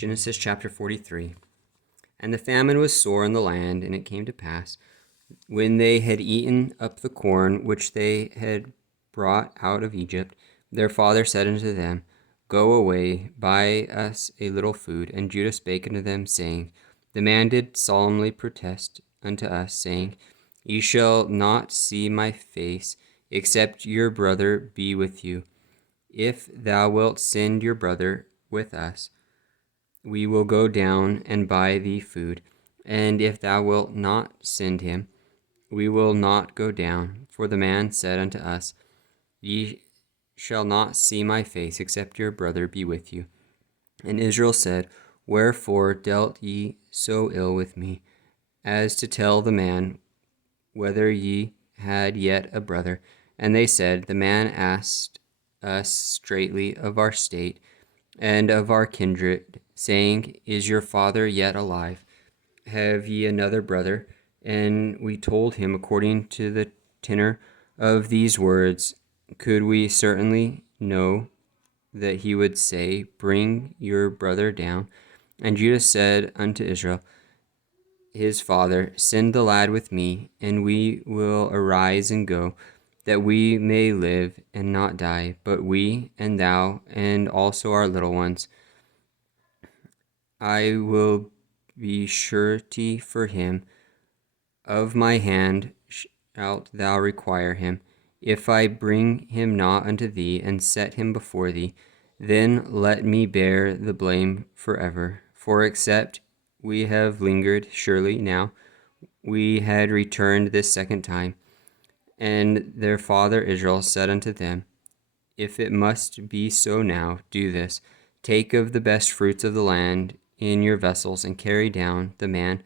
Genesis chapter 43. And the famine was sore in the land, and it came to pass, when they had eaten up the corn which they had brought out of Egypt, their father said unto them, Go away, buy us a little food. And Judah spake unto them, saying, The man did solemnly protest unto us, saying, Ye shall not see my face, except your brother be with you. If thou wilt send your brother with us, we will go down and buy thee food. And if thou wilt not send him, we will not go down. For the man said unto us, Ye shall not see my face, except your brother be with you. And Israel said, Wherefore dealt ye so ill with me, as to tell the man whether ye had yet a brother? And they said, The man asked us straitly of our state and of our kindred, saying, Is your father yet alive? Have ye another brother? And we told him according to the tenor of these words. Could we certainly know that he would say, Bring your brother down? And Judah said unto Israel, his father, Send the lad with me, and we will arise and go, that we may live and not die, but we and thou, and also our little ones. I will be surety for him. Of my hand shalt thou require him. If I bring him not unto thee, and set him before thee, then let me bear the blame forever. For except we have lingered, surely now we had returned this second time. And their father Israel said unto them, If it must be so now, do this. Take of the best fruits of the land in your vessels, and carry down the man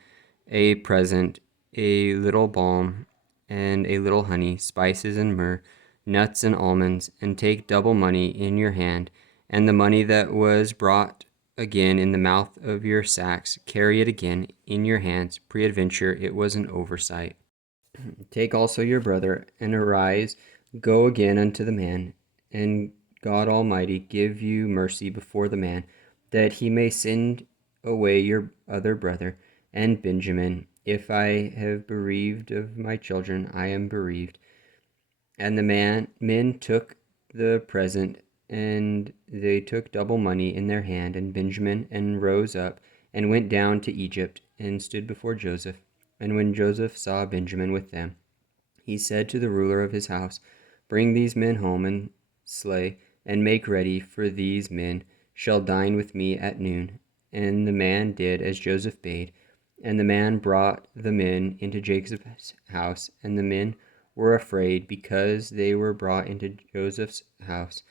a present, a little balm, and a little honey, spices and myrrh, nuts and almonds, and take double money in your hand, and the money that was brought again in the mouth of your sacks, carry it again in your hands. Peradventure it was an oversight. Take also your brother, and arise, go again unto the man, and God Almighty give you mercy before the man, that he may send away your other brother, and Benjamin. If I have bereaved of my children, I am bereaved. And the men took the present, and they took double money in their hand, and Benjamin, and rose up, and went down to Egypt, and stood before Joseph. And when Joseph saw Benjamin with them, he said to the ruler of his house, Bring these men home, and slay, and make ready, for these men shall dine with me at noon. And the man did as Joseph bade. And the man brought the men into Jacob's house, and the men were afraid, because they were brought into Joseph's house.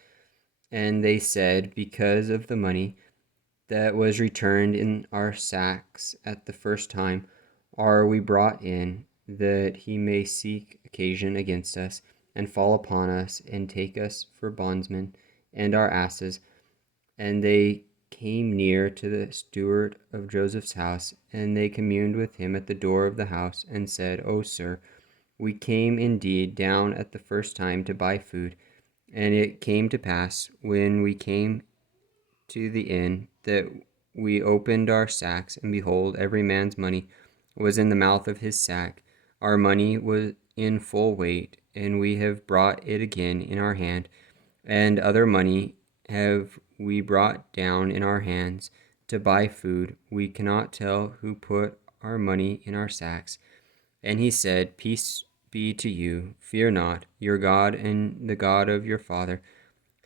And they said, Because of the money that was returned in our sacks at the first time, are we brought in, that he may seek occasion against us, and fall upon us, and take us for bondsmen, and our asses. And they came near to the steward of Joseph's house, and they communed with him at the door of the house, and said, O sir, we came indeed down at the first time to buy food. And it came to pass, when we came to the inn, that we opened our sacks, and behold, every man's money was in the mouth of his sack. Our money was in full weight, and we have brought it again in our hand, and other money have we brought down in our hands to buy food. We cannot tell who put our money in our sacks. And he said, Peace be to you, fear not. Your God and the God of your father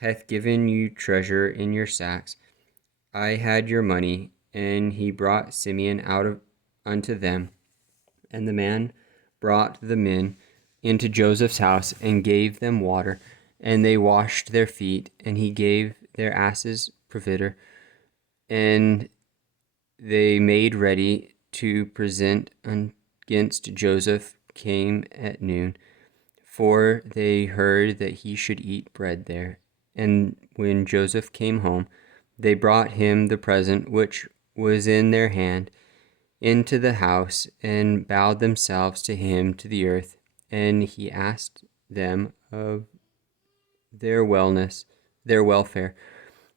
hath given you treasure in your sacks. I had your money. And he brought Simeon out unto them. And the man brought the men into Joseph's house, and gave them water, and they washed their feet, and he gave their asses provender, and they made ready to present against Joseph came at noon, for they heard that he should eat bread there. And when Joseph came home, they brought him the present which was in their hand into the house, and bowed themselves to him to the earth. And he asked them of their welfare,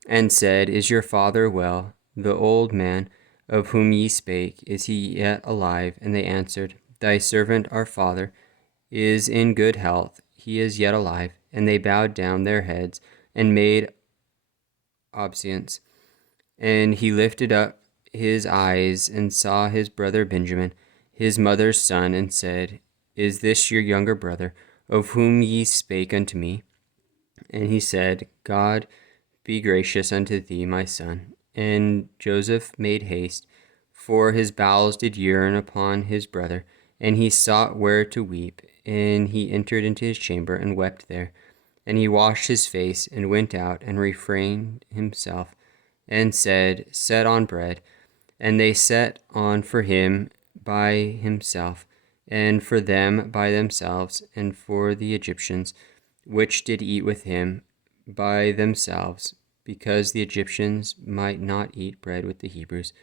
and said, Is your father well? the old man of whom ye spake, is he yet alive? And they answered, Thy servant our father is in good health, he is yet alive. And they bowed down their heads and made obeisance. And he lifted up his eyes and saw his brother Benjamin, his mother's son, and said, Is this your younger brother, of whom ye spake unto me? And he said, God be gracious unto thee, my son. And Joseph made haste, for his bowels did yearn upon his brother, and he sought where to weep. And he entered into his chamber and wept there. And he washed his face and went out and refrained himself, and said, Set on bread. And they set on for him by himself, and for them by themselves, and for the Egyptians, which did eat with him by themselves, because the Egyptians might not eat bread with the Hebrews,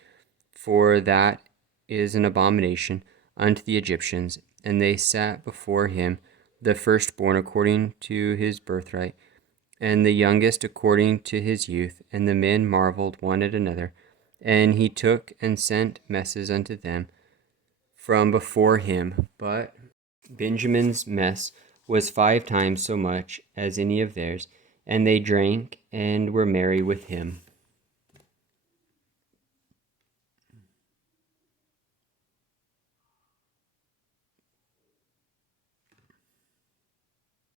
for that is an abomination unto the Egyptians. And they sat before him, the firstborn according to his birthright, and the youngest according to his youth. And the men marveled one at another. And he took and sent messes unto them from before him. But Benjamin's mess was 5 times so much as any of theirs, and they drank and were merry with him.